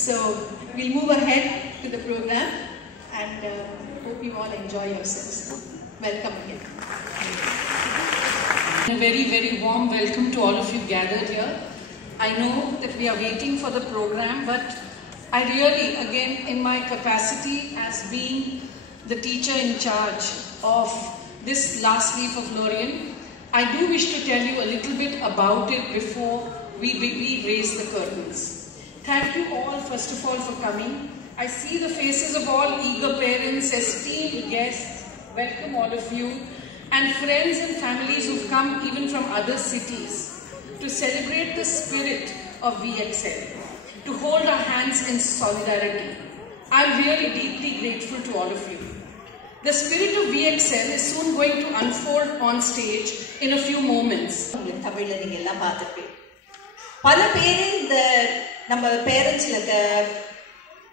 So we'll move ahead to the program and hope you all enjoy yourselves. Welcome again. A very, very warm welcome to all of you gathered here. I know that we are waiting for the program, but I really, again, in my capacity as being the teacher in charge of this last leaf of Lorien, I do wish to tell you a little bit about it before we raise the curtains. Thank you all, first of all, for coming. I see the faces of all eager parents, esteemed guests. Welcome all of you. And friends and families who've come even from other cities to celebrate the spirit of VXL, to hold our hands in solidarity. I'm really deeply grateful to all of you. The spirit of VXL is soon going to unfold on stage in a few moments. பல பேர் இந்த நம்ம பேரண்ட்ஸ்ல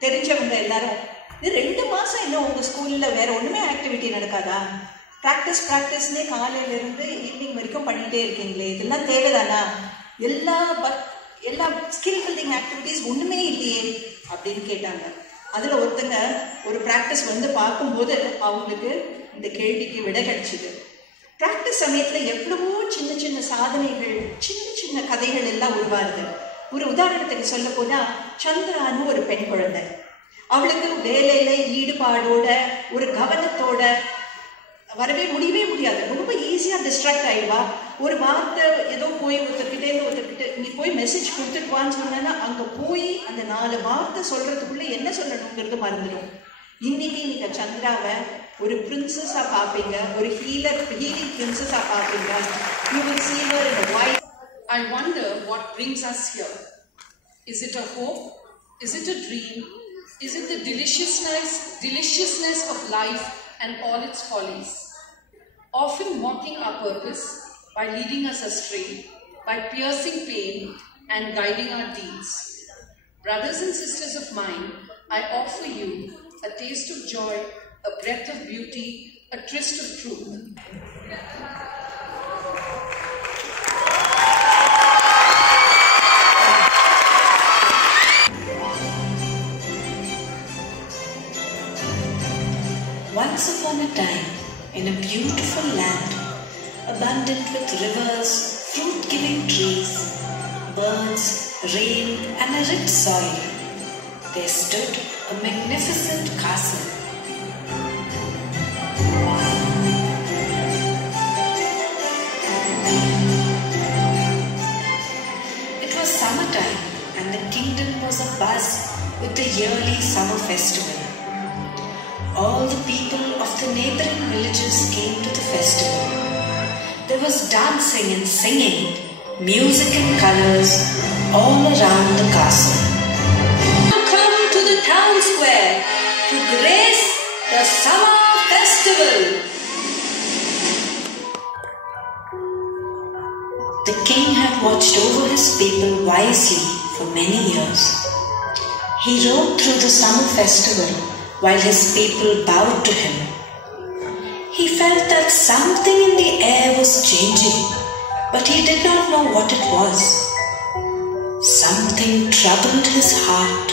தெரிஞ்சவங்க எல்லாரும் இது 2 மாசம் இன்னும் உங்க ஸ்கூல்ல வேற ஒண்ணுமே ஆக்டிவிட்டி நடக்காதா? பிராக்டிஸ்னே காலையில இருந்து ஈவினிங் வரைக்கும் பண்ணிட்டே இருக்கீங்களே, இதெல்லாம் தேவைதானா? எல்லா ஸ்கில் பில்டிங் ஆக்டிவிட்டிஸ் ஒண்ணுமே இல்லையே அப்படின்னு கேட்டாங்க. அதுல ஒருத்தங்க ஒரு பிராக்டிஸ் வந்து பார்க்கும்போது அவங்களுக்கு இந்த கேள்விக்கு விடை கிடைச்சிது. பிராக்டிஸ் சமயத்துல எவ்வளவோ சின்ன சின்ன சாதனைகள், சின்ன சின்ன கதைகள் எல்லாம் உருவாருது. ஒரு உதாரணத்துக்கு சொல்ல போனா, சந்திரான்னு ஒரு பெண் குழந்தை, அவளுக்கு வேலையில ஈடுபாடோட ஒரு கவனத்தோட வரவே முடியவே முடியாது. ரொம்ப ஈஸியா டிஸ்ட்ராக்ட் ஆயிடுவா. ஒரு வார்த்தை ஏதோ போய் ஒருத்தர்கிட்ட நீ போய் மெசேஜ் கொடுத்துட்டு வான்னு சொன்னா அங்க போய் அந்த 4 வார்த்தை சொல்றதுக்குள்ள என்ன சொல்லணுங்கிறது மறந்துடும். இன்னைக்கு நீங்க சந்திராவை ஒரு பிரின்சஸா பாப்பீங்க, ஒரு ஹீலிங் பிரின்சஸா பாப்பீங்க. You will see her in a white. I wonder what brings us here. Is it a hope? Is it a dream? Is it the deliciousness of life and all its follies? Often mocking our purpose by leading us astray, by piercing pain and guiding our deeds. Brothers and sisters of mine, I offer you a taste of joy, a breath of beauty, a tryst of truth. Once upon a time, in a beautiful land, abundant with rivers, fruit-giving trees, birds, rain, and a rich soil, there stood a magnificent castle. It was summertime, and the kingdom was abuzz with the yearly summer festival. All the people of the neighboring villages came to the festival. There was dancing and singing, music and colors all around the castle. Come to the town square to grace the summer festival. The king had watched over his people wisely for many years. He rode through the summer festival while his people bowed to him. He felt that something in the air was changing, but he did not know what it was. Something troubled his heart.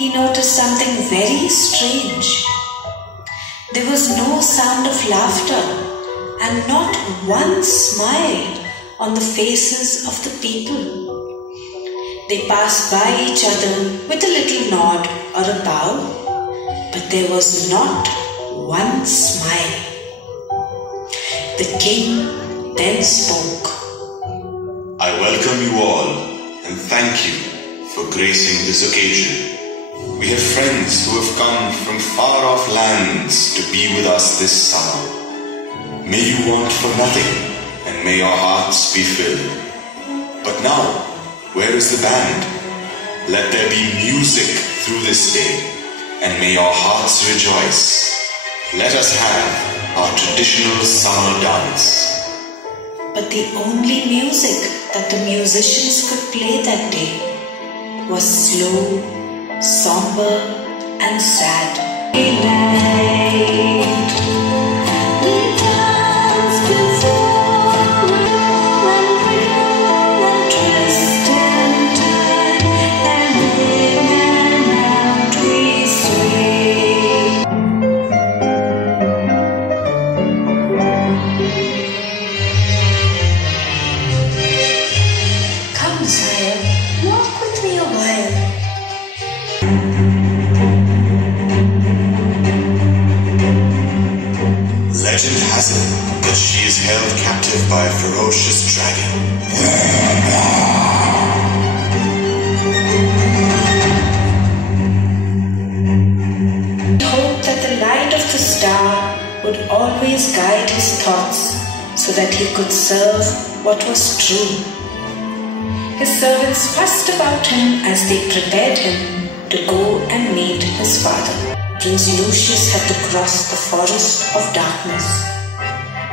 He noticed something very strange. There was no sound of laughter and not one smile on the faces of the people. They passed by each other with a little nod or a bow, but there was not one smile. The king then spoke. I welcome you all and thank you for gracing this occasion. We have friends who have come from far-off lands to be with us this summer. May you want for nothing and may your hearts be filled. But now, where is the band? Let there be music through this day, and may your hearts rejoice. Let us have our traditional summer dance. But the only music that the musicians could play that day was slow, somber, and sad. Legend has it that she is held captive by a ferocious dragon. He hoped that the light of the star would always guide his thoughts so that he could serve what was true. His servants fussed about him as they prepared him to go and meet his father. Prince Lucius had to cross the forest of darkness.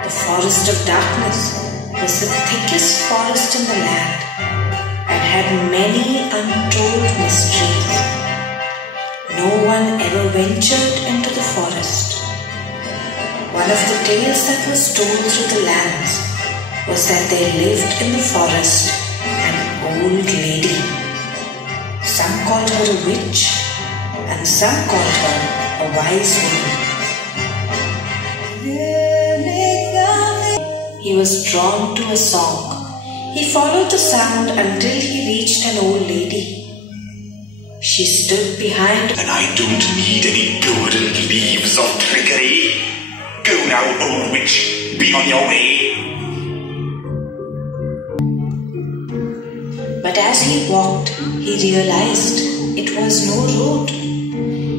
The forest of darkness was the thickest forest in the land and had many untold mysteries. No one ever ventured into the forest. One of the tales that was told through the lands was that there lived in the forest an old lady. Some called her a witch and some called her a wise woman. He was drawn to a song. He followed the sound until he reached an old lady. She stood behind. And I don't need any golden leaves of trickery. Go now, old witch, be on your way. But as he walked, he realized it was no road.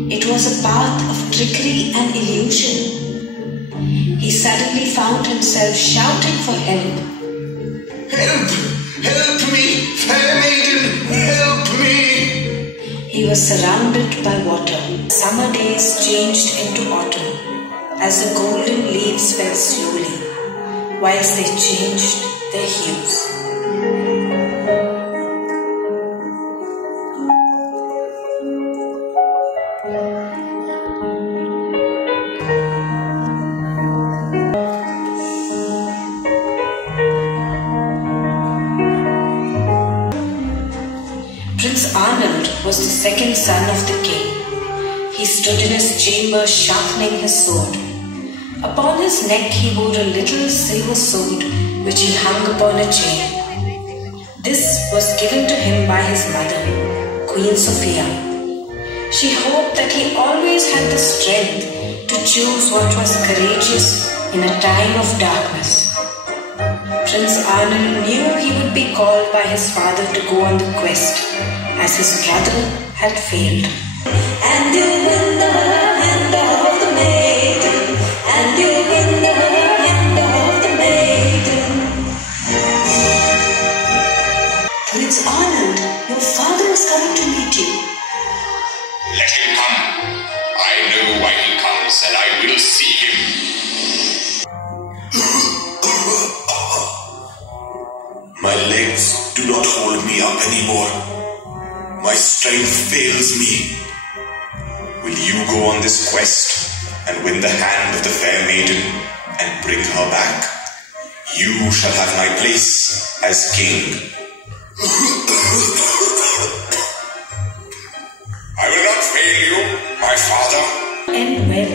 It was a path of trickery and illusion. He suddenly found himself shouting for help. Help! Help me! Fair maiden, help me! He was surrounded by water. Summer days changed into autumn as the golden leaves fell slowly, whilst they changed their hues. Prince Arnold was the second son of the king. He stood in his chamber sharpening his sword. Upon his neck he wore a little silver sword which he hung upon a chain. This was given to him by his mother, Queen Sophia. She hoped that he always had the strength to choose what was courageous in a time of darkness. Prince Arnold knew he would be called by his father to go on the quest, as his brother had failed. And you win the hand of the maiden, and you win the hand of the maiden. Prince Arnold, your father is coming to meet you. Let him come. I know why he comes, and I will see him. My legs do not hold me up anymore. My strength fails me. Will you go on this quest and win the hand of the fair maiden and bring her back? You shall have my place as king. I will not fail you, my father. And well,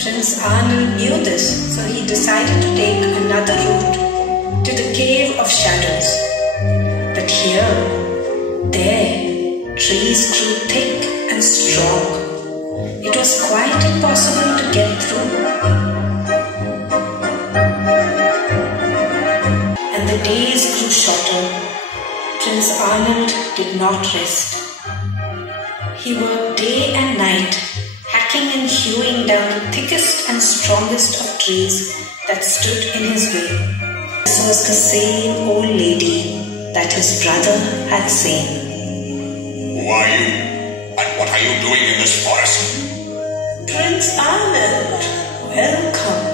Prince Arnold knew this, so he decided to take another route to the Cave of Shadows. But here, there, trees grew thick and strong. It was quite impossible to get through. And the days grew shorter. Prince Arnold did not rest. He worked day and night, hacking and hewing down the thickest and strongest of trees that stood in his way. This was the same old lady that his brother had seen. Who are you? And what are you doing in this forest? Prince Arnold, welcome.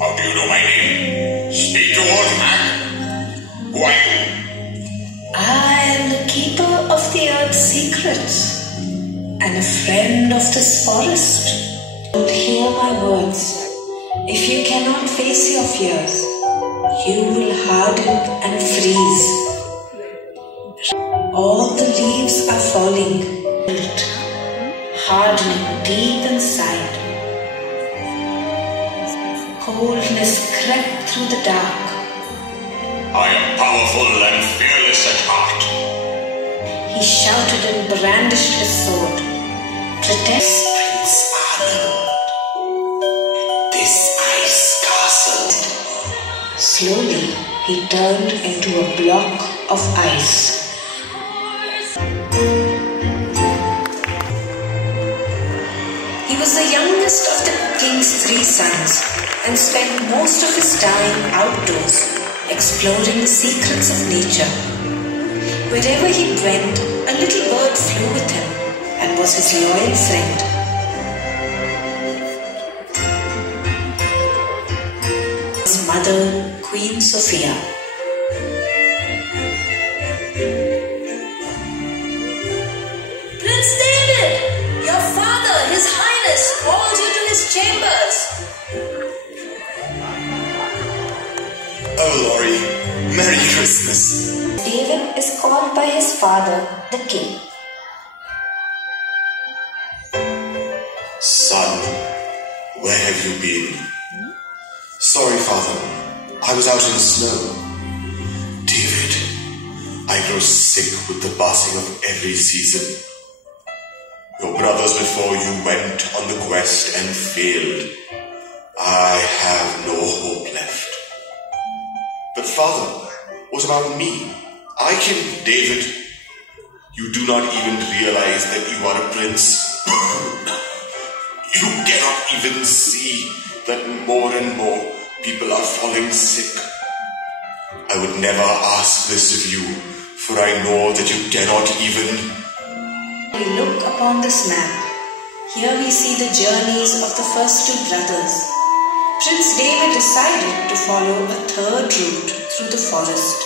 How do you know my name? Speak to old man. Who are you? I am the keeper of the earth's secrets and a friend of this forest. Don't hear my words. If you cannot face your fears, you will harden and freeze. All the leaves are falling, hardening deep inside. Coldness crept through the dark. I am powerful and fearless at heart. He shouted and brandished his sword. Protest, Prince Arnold. This Slowly, he turned into a block of ice. He was the youngest of the king's 3 sons and spent most of his time outdoors, exploring the secrets of nature. Wherever he went, a little bird flew with him and was his loyal friend. His mother, Queen Sophia. Prince David, your father, His Highness, calls you to his chambers. Oh, Laurie, Merry Christmas. David is called by his father, the king. Son, where have you been? Sorry, Father, I was out in the snow. David, I grow sick with the passing of every season. Your brothers before you went on the quest and failed. I have no hope left. But Father, what about me? I killed David. You do not even realize that you are a prince. You cannot even see that more and more people are falling sick. I would never ask this of you, for I know that you cannot even. We look upon this map. Here we see the journeys of the first 2 brothers. Prince David decided to follow a 3rd route through the forest.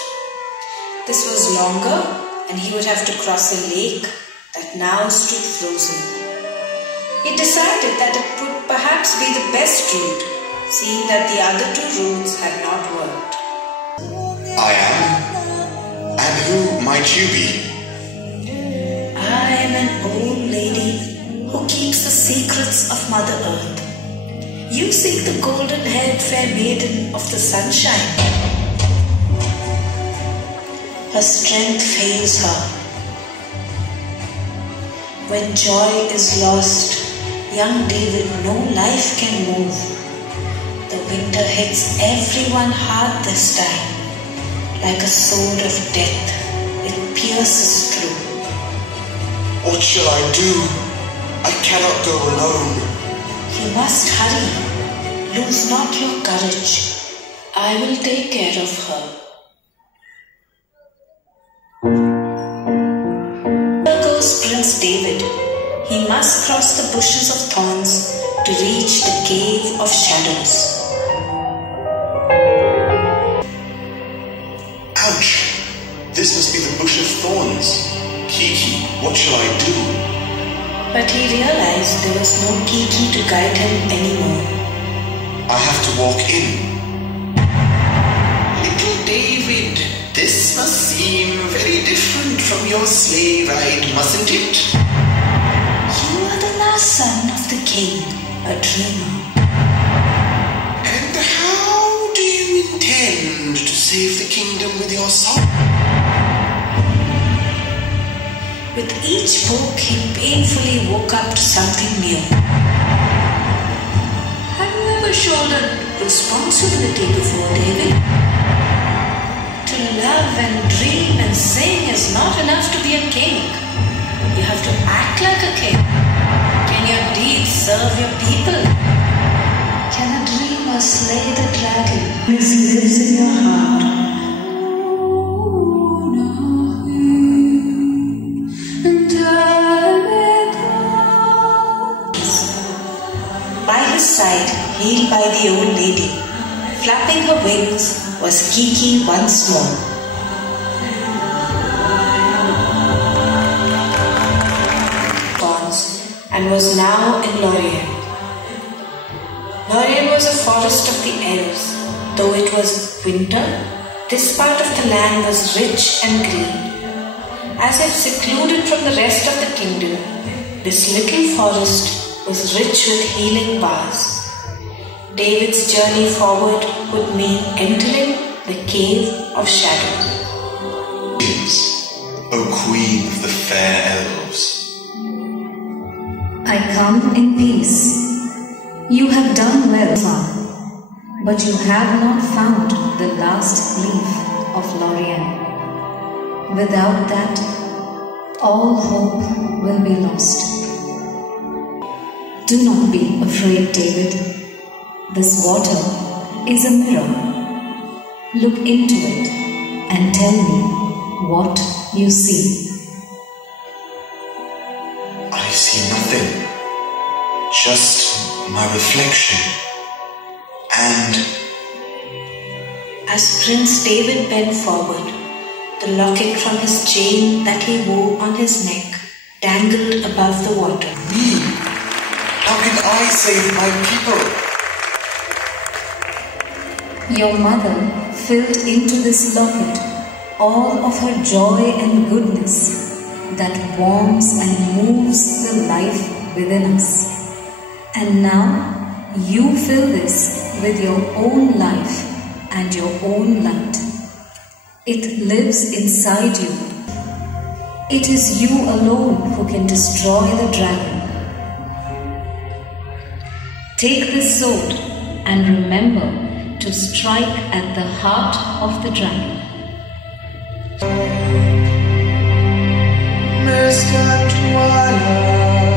This was longer and he would have to cross a lake that now stood frozen. He decided that it would perhaps be the best route, seeing that the other 2 routes had not worked. I am? And who might you be? I am an old lady who keeps the secrets of Mother Earth. You seek the golden-haired fair maiden of the sunshine. Her strength fails her. When joy is lost, young David, no life can move. The winter hits everyone hard this time. Like a sword of death, it pierces through. What shall I do? I cannot go alone. You must hurry. Lose not your courage. I will take care of her. Here goes Prince David. He must cross the bushes of thorns to reach the cave of shadows. Ouch! This must be the bush of thorns. Kiki, what shall I do? But he realized there was no Kiki to guide him anymore. I have to walk in. Little David, this must seem very different from your sleigh ride, mustn't it? You are the last son of the king, a dreamer. And how do you intend to save the kingdom with your song? With each book, he painfully woke up to something new. Have you ever shouldered responsibility before, David? To love and dream and sing is not enough to be a king. You have to act like a king. Can your deeds serve your people? Can a dreamer slay the dragon who lives in your heart? By his side, healed by the old lady, flapping her wings, was Kiki once more. And was now in Lorien. Lorien was a forest of the elves. Though it was winter, this part of the land was rich and green. As if secluded from the rest of the kingdom, this little forest was rich with healing boughs. David's journey forward would mean entering the cave of shadows. O Queen of the fair elves, I come in peace. You have done well, Father. but you have not found the last leaf of Lorien. Without that, all hope will be lost. Do not be afraid, David. This water is a mirror. Look into it and tell me what you see. I see nothing, just my reflection. And as Prince David bent forward, the locket from his chain that he wore on his neck dangled above the water. me, how can I save my people? Your mother filled into this locket all of her joy and goodness that warms and moves the life within us. And now you fill this with your own life and your own light. It lives inside you. It is you alone who can destroy the dragon. Take this sword and remember to strike at the heart of the dragon. Mist and twilight,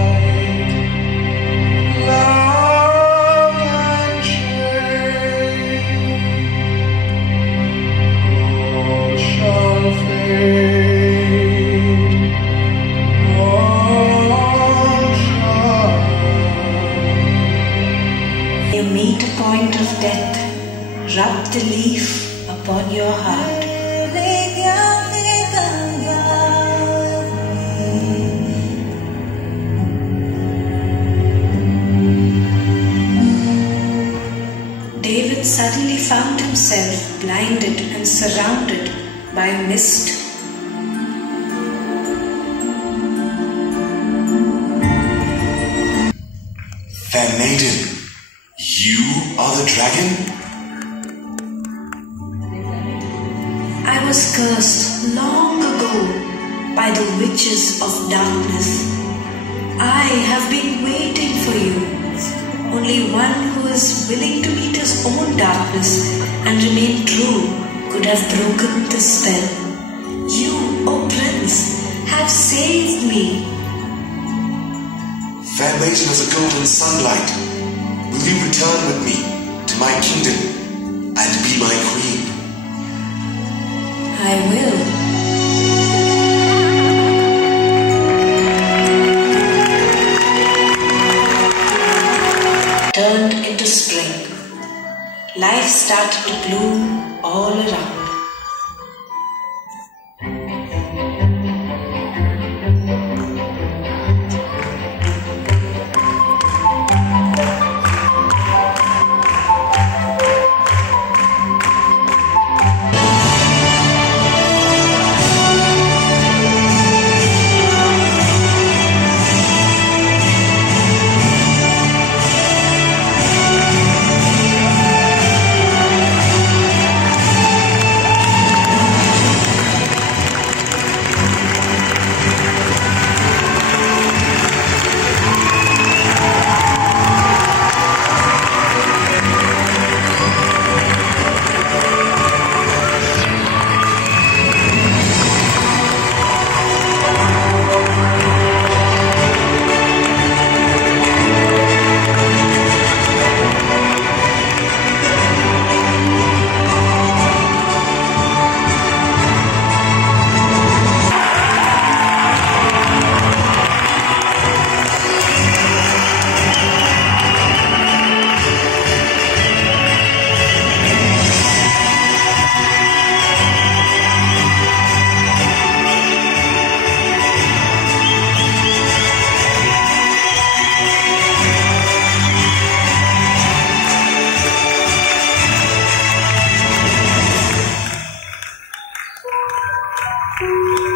loud and shade, all shall fade, all shall. You meet a point of death. Rub the leaf upon your heart. David suddenly found himself blinded and surrounded by mist. Fair maiden, you are the dragon? I was cursed long ago by the witches of darkness. I have been waiting for you. Only one who is willing to meet his own darkness and remain true could have broken the spell. You, O Prince, have saved me. Fair maiden of the golden sunlight, will you return with me to my kingdom and be my queen? I will. Turned into spring. Life started to bloom all around.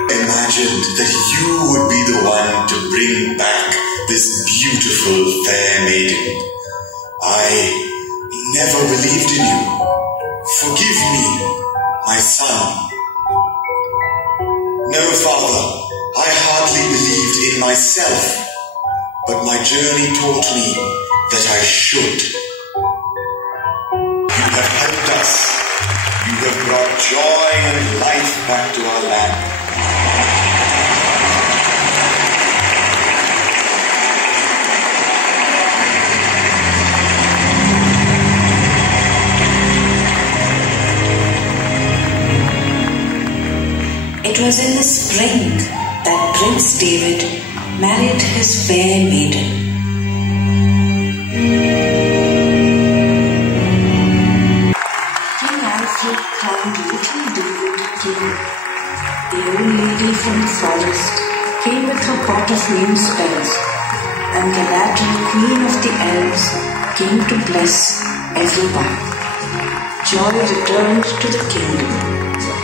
Imagined that you would be the one to bring back this beautiful fair maiden. I never believed in you. Forgive me, my son. No, Father, I hardly believed in myself, but my journey taught me that I should. You joy and life back to our land. It was in the spring that Prince David married his fair maiden. King Alfred crowned little David king. The old lady from the forest came with her pot of new spells, and Galadriel, queen of the elves, came to bless everyone. Joy returned to the kingdom.